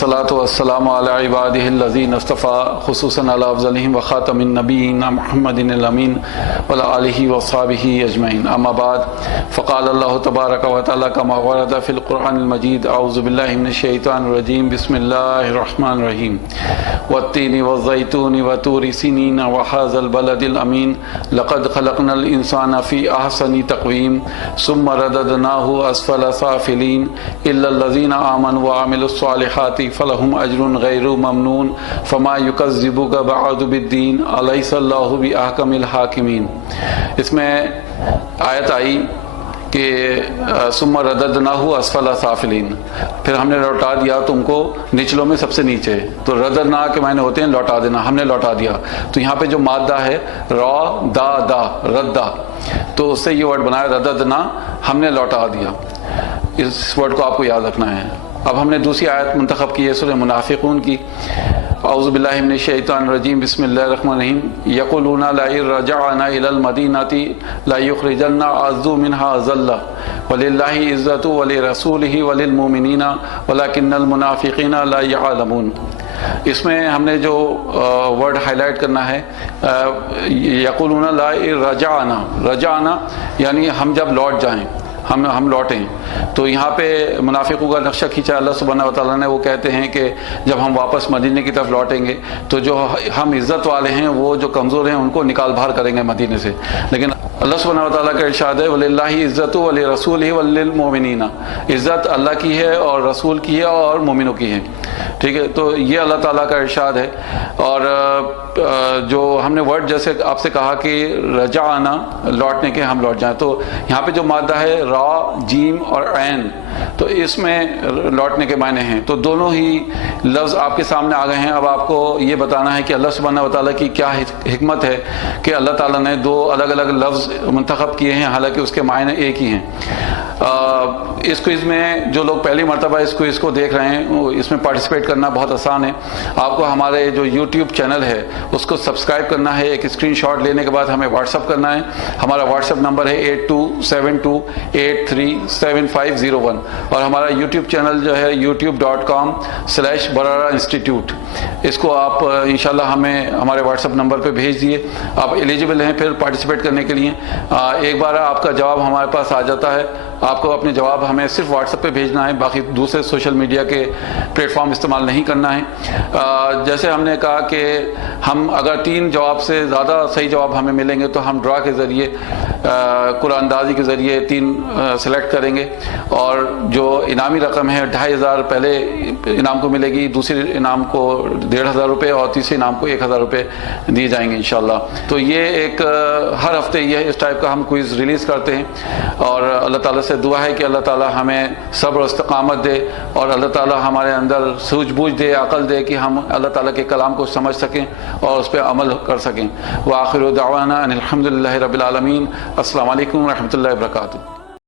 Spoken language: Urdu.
والصلاة والسلام على عباده الذين اصطفى خصوصا على أفضلهم وخاتم النبيين محمد الأمين وعلى آله وصحبه أجمعين. أما بعد فقال الله تبارك وتعالى كما ورد في القرآن المجيد: أعوذ بالله من الشيطان الرجيم، بسم الله الرحمن الرحيم. والتين والزيتون وطور سينين وهذا البلد الأمين لقد خلقنا الإنسان في أحسن تقويم ثم رددناه أسفل سافلين إلا الذين آمنوا وعملوا الصالحات فلهم أجر غير ممنون فما يكذبك بعد بالدين أليس الله بأحكم الحاكمين. اس میں آیت آئی کہ ثم رددناه اسفل سافلین، پھر ہم نے لوٹا دیا تم کو نچلوں میں سب سے نیچے. تو رددنا کے معنی ہوتے ہیں لوٹا دینا، ہم نے لوٹا دیا. تو یہاں پہ جو مادہ ہے را دا دا ردا، تو اس سے یہ ورڈ بنایا رددنا، ہم نے لوٹا دیا. اس ورڈ کو آپ کو یاد رکھنا ہے. اب ہم نے دوسری آیت منتخب کی ہے سورہ منافقون کی. اعوذ باللہ من الشیطان الرجیم، بسم اللہ الرحمن الرحیم. یقولون لئن رجعنا الى المدینة لیخرجن اعز منها اذل وللہ العزۃ ولرسولہ وللمؤمنین ولکن المنافقین لا یعلمون. اس میں ہم نے جو ورڈ ہائی لائٹ کرنا ہے، یقولون لئن رجعنا، رجعنا یعنی ہم جب لوٹ جائیں، ہم لوٹیں. تو یہاں پہ منافقوں کا نقشہ کھینچا اللہ سبحانہ و تعالیٰ نے. وہ کہتے ہیں کہ جب ہم واپس مدینے کی طرف لوٹیں گے تو جو ہم عزت والے ہیں، وہ جو کمزور ہیں، ان کو نکال باہر کریں گے مدینے سے. لیکن اللہ سبحانہ و تعالیٰ کا ارشاد ہے وَلِلَّهِ عِزَّةُ وَلِرَسُولِهِ وَلِلْمُؤْمِنِينَ، عزت اللہ کی ہے اور رسول کی ہے اور مومنوں کی ہے. ٹھیک ہے، تو یہ اللہ تعالیٰ کا ارشاد ہے. اور جو ہم نے ورڈ جیسے آپ سے کہا کہ رجعنا، لوٹنے کے، ہم لوٹ جائیں، تو یہاں پہ جو مادہ ہے را جیم اور عین، تو اس میں لوٹنے کے معنی ہیں. تو دونوں ہی لفظ آپ کے سامنے آ گئے ہیں. اب آپ کو یہ بتانا ہے کہ اللہ سبحانہ و تعالیٰ کی کیا حکمت ہے کہ اللہ تعالیٰ نے دو الگ الگ لفظ منتخب کیے ہیں، حالانکہ اس کے معنی ایک ہی ہیں. اس کوئز میں جو لوگ پہلی مرتبہ اس کوئز کو دیکھ رہے ہیں، اس میں پارٹیسپیٹ کرنا بہت آسان ہے. آپ کو ہمارے جو یوٹیوب چینل ہے اس کو سبسکرائب کرنا ہے. ایک اسکرین شاٹ لینے کے بعد ہمیں واٹس اپ کرنا ہے. ہمارا واٹس اپ نمبر ہے 8272837501. اور ہمارا یوٹیوب چینل جو ہے youtube.com/برارہ انسٹیٹیوٹ. اس کو آپ انشاءاللہ ہمیں ہمارے واٹس اپ نمبر پہ بھیج دیے. آپ ایلیجیبل ہیں پھر پارٹیسپیٹ کرنے کے لیے. ایک بار آپ کا جواب ہمارے پاس آ جاتا ہے. آپ کو اپنے جواب ہمیں صرف واٹس ایپ پہ بھیجنا ہے، باقی دوسرے سوشل میڈیا کے پلیٹ فارم استعمال نہیں کرنا ہے. جیسے ہم نے کہا کہ ہم اگر 3 جواب سے زیادہ صحیح جواب ہمیں ملیں گے تو ہم ڈرا کے ذریعے، قرآن اندازی کے ذریعے 3 سلیکٹ کریں گے. اور جو انعامی رقم ہے 2500 پہلے انعام کو ملے گی، دوسرے انعام کو 1500 روپے اور تیسرے انعام کو 1000 روپے دیے جائیں گے انشاءاللہ. تو یہ ایک ہر ہفتے یہ اس ٹائپ کا ہم کوئز ریلیز کرتے ہیں. اور اللہ تعالیٰ سے دعا ہے کہ اللہ تعالیٰ ہمیں صبر و استقامت دے اور اللہ تعالیٰ ہمارے اندر سوجھ بوجھ دے، عقل دے کہ ہم اللہ تعالیٰ کے کلام کو سمجھ سکیں اور اس پہ عمل کر سکیں. وآخر دعوانا ان الحمد للہ رب العالمین. السلام علیکم ورحمۃ اللہ وبرکاتہ.